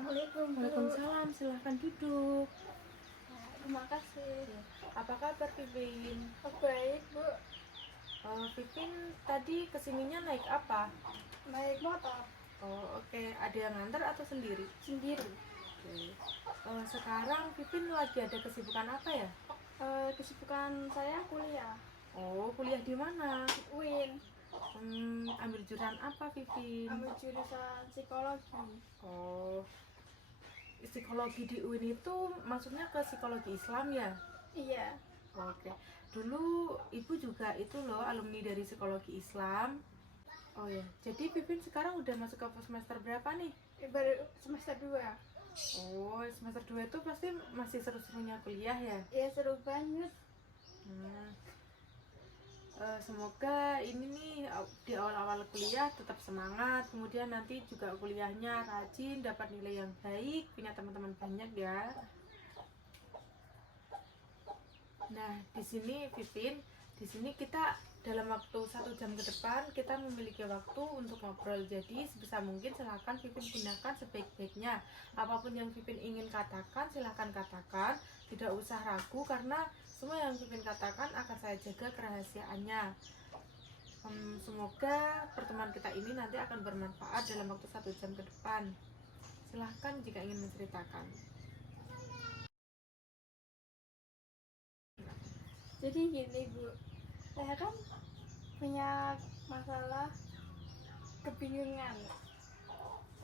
Assalamualaikum, Bu. Waalaikumsalam, silahkan duduk. Terima kasih. Apa kabar Pipin? Oh, baik, Bu. Pipin tadi kesininya naik apa? Naik motor Oh oke. Ada yang nganter atau sendiri? sendiri. Oke. Sekarang Pipin lagi ada kesibukan apa ya? Kesibukan saya kuliah. Oh, kuliah di mana? UIN, Ambil jurusan apa Pipin? ambil jurusan psikologi. Oh, psikologi di UIN itu maksudnya ke psikologi Islam ya? Iya, Oke. Dulu ibu juga itu loh alumni dari psikologi Islam. Oh ya, jadi Pipin sekarang udah masuk ke semester berapa nih? baru semester 2. Oh, semester 2 itu pasti masih seru-serunya kuliah ya? Ya, seru banget. Hmm. Semoga ini nih di awal-awal kuliah tetap semangat, kemudian nanti juga kuliahnya rajin, dapat nilai yang baik, punya teman-teman banyak ya. Nah, di sini Pipin, di sini kita dalam waktu 1 jam ke depan kita memiliki waktu untuk ngobrol. Jadi sebisa mungkin silahkan Pipin gunakan sebaik-baiknya. Apapun yang Pipin ingin katakan silahkan katakan, tidak usah ragu karena semua yang Pipin katakan akan saya jaga kerahasiaannya. Semoga pertemuan kita ini nanti akan bermanfaat dalam waktu 1 jam ke depan. Silahkan jika ingin menceritakan. Jadi gini, Bu. Saya kan punya masalah kebingungan.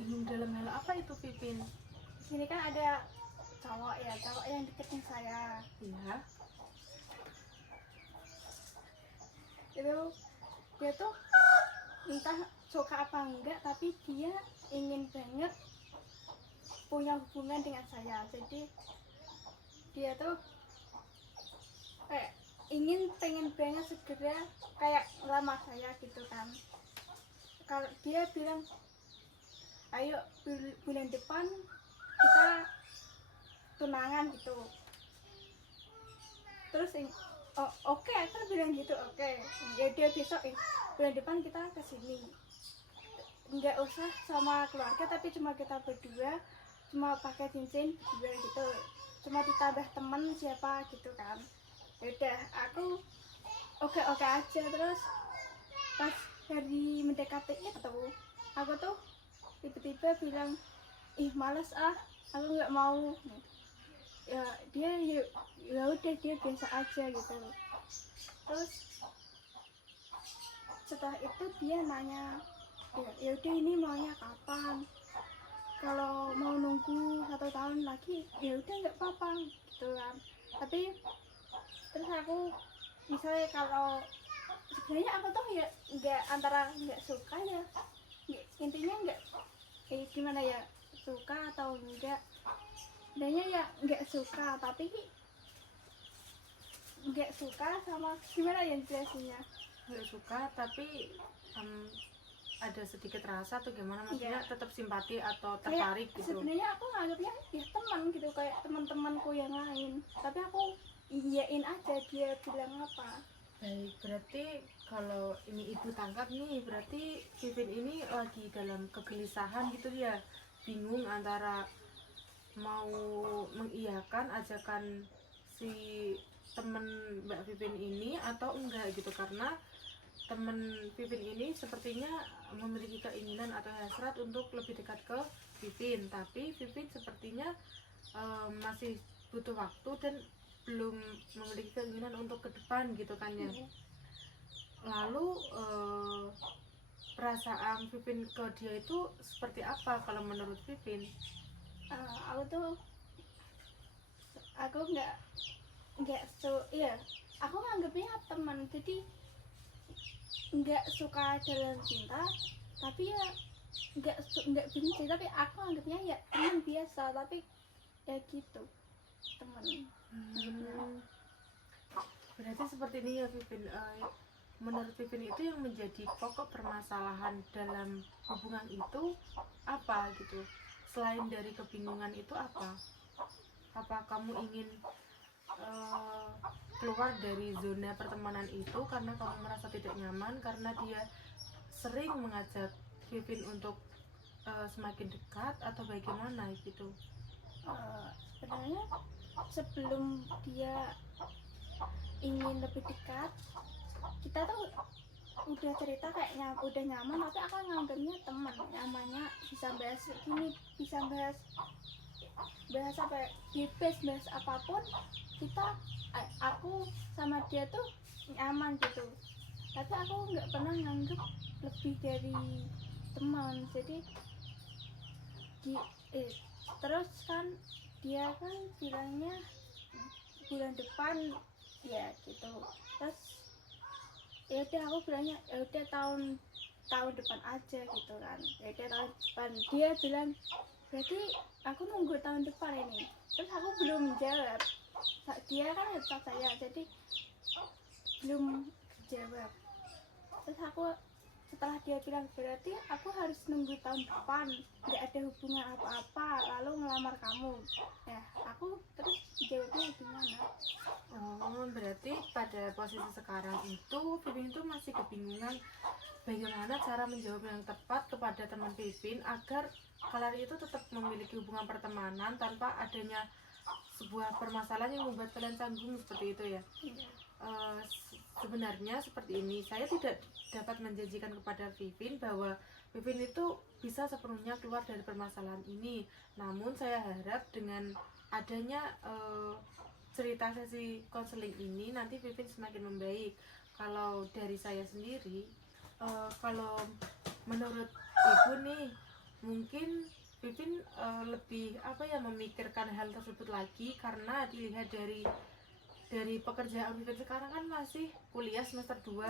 Bingung dalam hal apa itu Pipin? Di sini kan ada cowok yang deketin saya. Ya. Itu dia tuh entah suka apa enggak, tapi dia ingin banget punya hubungan dengan saya. Jadi dia tuh kayak pengen banget segera kayak ngelamar saya gitu kan. Kalau dia bilang ayo bulan depan kita tunangan gitu, terus oh, oke, aku bilang gitu, oke. Ya dia besok bulan depan kita kesini, nggak usah sama keluarga tapi cuma kita berdua, cuma pakai cincin berdua gitu, cuma ditambah temen siapa gitu kan. Yaudah, aku oke aja. Terus pas hari mendekati itu aku tuh tiba-tiba bilang males aku nggak mau. Ya dia ya udah, dia biasa aja gitu. Terus setelah itu dia nanya, ya udah ini maunya kapan, kalau mau nunggu 1 tahun lagi ya udah nggak apa-apa gitu kan. Tapi terus aku misalnya kalau sebenarnya aku tuh ya nggak, antara nggak suka ya, intinya nggak gimana ya, suka atau enggak, sebenarnya ya nggak suka, tapi nggak suka sama gimana ya jelasinnya, Nggak suka tapi ada sedikit rasa atau gimana, maksudnya Iya. tetap simpati atau tertarik kayak gitu. sebenarnya aku nganggapnya ya teman gitu, kayak teman-temanku yang lain, tapi aku iyain aja dia bilang apa. Baik, berarti kalau ini ibu tangkap nih, berarti Pipin ini lagi dalam kegelisahan gitu ya, bingung antara mau mengiyakan ajakan si temen Mbak Pipin ini atau enggak gitu, karena temen Pipin ini sepertinya memiliki keinginan atau hasrat untuk lebih dekat ke Pipin, tapi Pipin sepertinya masih butuh waktu dan belum memiliki keinginan untuk ke depan gitu kan ya. Lalu perasaan Pipin ke dia itu seperti apa kalau menurut Pipin? Aku nggak iya, aku nganggapnya teman, jadi nggak suka dalam cinta, tapi ya nggak benci, tapi aku anggapnya ya teman biasa, tapi ya gitu, teman. Berarti seperti ini ya Pipin. Menurut Pipin itu yang menjadi pokok permasalahan dalam hubungan itu apa gitu? Selain dari kebingungan itu apa? Apa kamu ingin keluar dari zona pertemanan itu karena kamu merasa tidak nyaman, karena dia sering mengajak Pipin untuk semakin dekat atau bagaimana gitu? Sebenarnya sebelum dia ingin lebih dekat, kita tuh udah cerita kayak udah nyaman, tapi aku nganggapnya teman, nyamannya bisa bahas gini, bisa bahas apa ya, bahas apapun, kita aku sama dia tuh nyaman gitu. Tapi aku nggak pernah nganggep lebih dari teman. Jadi terus kan dia kan bilangnya bulan depan ya gitu. Terus ya udah aku bilangnya ya udah tahun depan aja gitu kan. Ya udah tahun depan. Dia bilang berarti aku nunggu tahun depan ini. Terus aku belum jawab. Dia kan headset saya, jadi belum jawab. Terus aku setelah dia bilang berarti aku harus nunggu tahun depan, nggak ada hubungan apa-apa lalu ngelamar kamu, ya aku terus jawabnya gimana. Berarti pada posisi sekarang itu Pipin itu masih kebingungan bagaimana cara menjawab yang tepat kepada teman Pipin agar kalian itu tetap memiliki hubungan pertemanan tanpa adanya sebuah permasalahan yang membuat kalian canggung seperti itu ya. Sebenarnya seperti ini, saya tidak dapat menjanjikan kepada Pipin bahwa Pipin itu bisa sepenuhnya keluar dari permasalahan ini. Namun saya harap dengan adanya cerita sesi konseling ini nanti Pipin semakin membaik. Kalau dari saya sendiri, kalau menurut ibu nih, mungkin Pipin lebih memikirkan hal tersebut lagi, karena dilihat dari pekerjaan Pipin sekarang kan masih kuliah semester 2.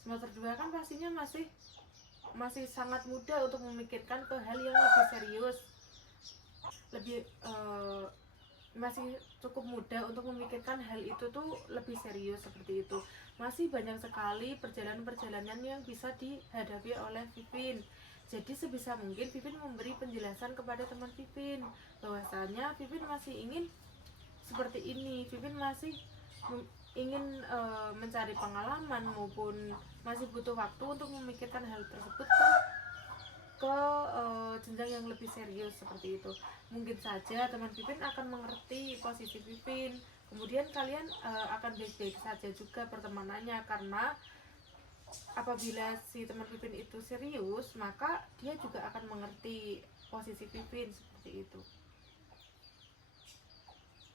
Semester 2 kan pastinya masih sangat muda untuk memikirkan ke hal yang lebih serius. Masih cukup muda untuk memikirkan hal itu tuh lebih serius seperti itu. Masih banyak sekali perjalanan-perjalanan yang bisa dihadapi oleh Pipin. Jadi sebisa mungkin Pipin memberi penjelasan kepada teman Pipin bahwasanya Pipin masih ingin seperti ini. Pipin masih ingin mencari pengalaman maupun masih butuh waktu untuk memikirkan hal tersebut ke jenjang yang lebih serius seperti itu. Mungkin saja teman Pipin akan mengerti posisi Pipin, kemudian kalian akan baik-baik saja juga pertemanannya, karena apabila si teman Pipin itu serius, maka dia juga akan mengerti posisi Pipin seperti itu.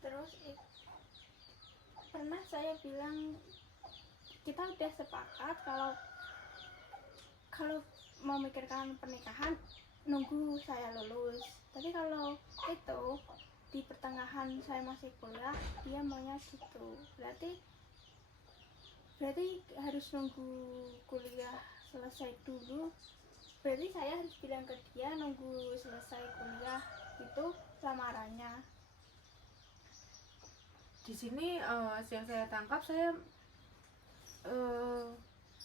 Terus pernah saya bilang kita udah sepakat kalau memikirkan pernikahan nunggu saya lulus. Tapi kalau itu di pertengahan saya masih kuliah, dia maunya gitu. Berarti harus nunggu kuliah selesai dulu. Berarti saya harus bilang ke dia nunggu selesai kuliah itu lamarannya. Di sini yang saya tangkap,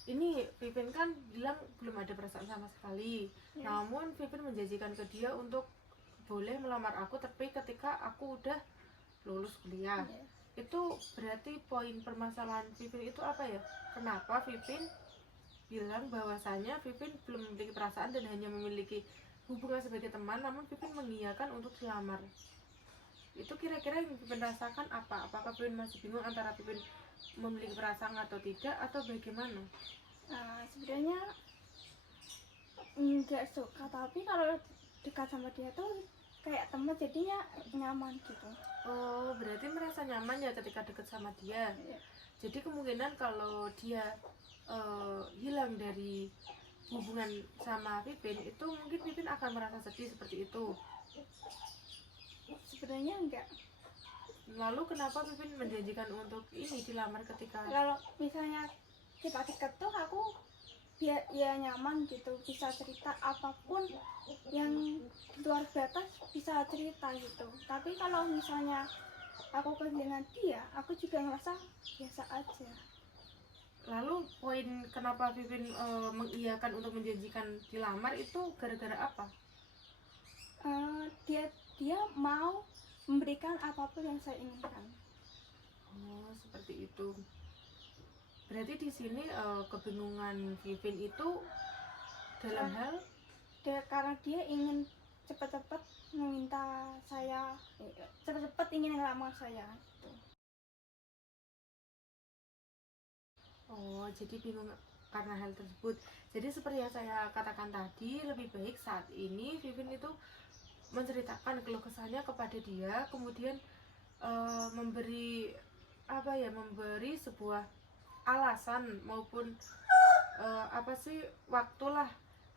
ini Pipin kan bilang belum ada perasaan sama sekali, namun Pipin menjanjikan ke dia untuk boleh melamar aku tapi ketika aku udah lulus kuliah. Itu berarti poin permasalahan Pipin itu apa ya? Kenapa Pipin bilang bahwasanya Pipin belum memiliki perasaan dan hanya memiliki hubungan sebagai teman, namun Pipin mengiyakan untuk dilamar? Itu kira-kira yang Pipin rasakan apa? Apakah Pipin masih bingung antara Pipin memiliki perasaan atau tidak, atau bagaimana? Sebenarnya nggak suka, tapi kalau dekat sama dia tuh kayak teman, jadinya nyaman gitu. Oh, berarti merasa nyaman ya ketika dekat sama dia. Jadi kemungkinan kalau dia hilang dari hubungan sama Pipin, itu mungkin Pipin akan merasa sedih seperti itu. Sebenarnya enggak. Lalu kenapa Pipin menjanjikan untuk ini dilamar ketika kalau misalnya kita deket tuh aku ya nyaman gitu, bisa cerita apapun yang di luar batas, bisa cerita gitu. Tapi kalau misalnya aku kehilangan dia, aku juga ngerasa biasa aja. Lalu poin kenapa Pipin mengiyakan untuk menjanjikan dilamar itu gara-gara apa? Dia mau memberikan apapun yang saya inginkan. Oh, seperti itu. Berarti di sini kebingungan Pipin itu dalam hal karena dia ingin cepat-cepat meminta saya, cepat-cepat ingin ngelamar saya gitu. Oh, jadi bingung karena hal tersebut. Jadi seperti yang saya katakan tadi, lebih baik saat ini Vivin itu menceritakan keluh kesahnya kepada dia, kemudian memberi memberi sebuah alasan maupun waktulah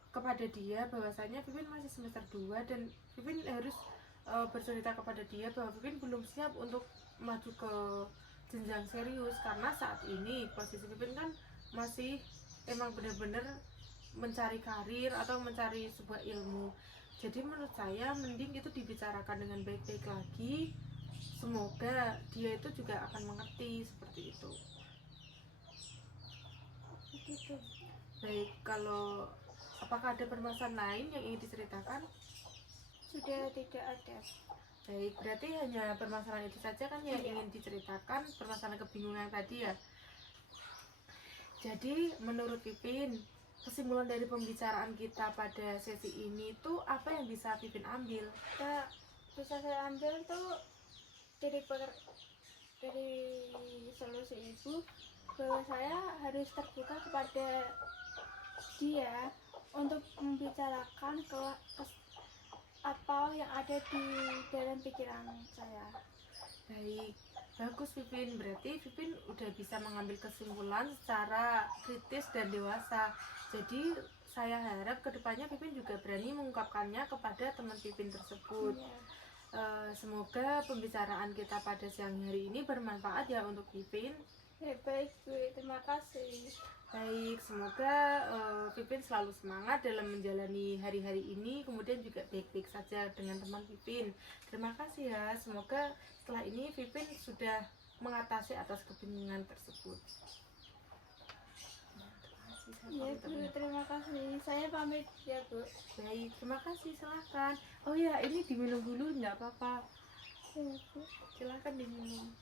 kepada dia bahwasanya Vivin masih semester 2 dan Vivin harus bercerita kepada dia bahwa Vivin belum siap untuk maju ke jenjang serius, karena saat ini posisi Vivin kan masih emang benar-benar mencari karir atau mencari sebuah ilmu. Jadi menurut saya mending itu dibicarakan dengan baik-baik lagi, semoga dia itu juga akan mengerti seperti itu. Begitu. Baik, kalau apakah ada permasalahan lain yang ingin diceritakan? Sudah tidak ada. Baik, berarti hanya permasalahan itu saja kan yang ingin diceritakan, permasalahan kebingungan tadi ya. Jadi menurut Vivin, kesimpulan dari pembicaraan kita pada sesi ini tuh apa yang bisa Vivin ambil? Ya, bisa saya ambil tuh dari solusi ibu bahwa saya harus terbuka kepada dia untuk membicarakan apa yang ada di dalam pikiran saya. Baik, bagus Vivin. Berarti Vivin udah bisa mengambil kesimpulan secara kritis dan dewasa. Jadi saya harap kedepannya Vivin juga berani mengungkapkannya kepada teman Vivin tersebut. Iya. Semoga pembicaraan kita pada siang hari ini bermanfaat ya untuk Vivin. Ya, baik Bu, terima kasih. Baik, semoga Vivin selalu semangat dalam menjalani hari-hari ini, kemudian juga baik-baik saja dengan teman Vivin. Terima kasih ya, semoga setelah ini Vivin sudah mengatasi atas kebingungan tersebut. Iya Bu, terima kasih. Saya pamit ya Bu. Baik, terima kasih, silahkan. Oh ya, ini diminum dulu, nggak apa-apa. Ya, Bu. Silahkan diminum.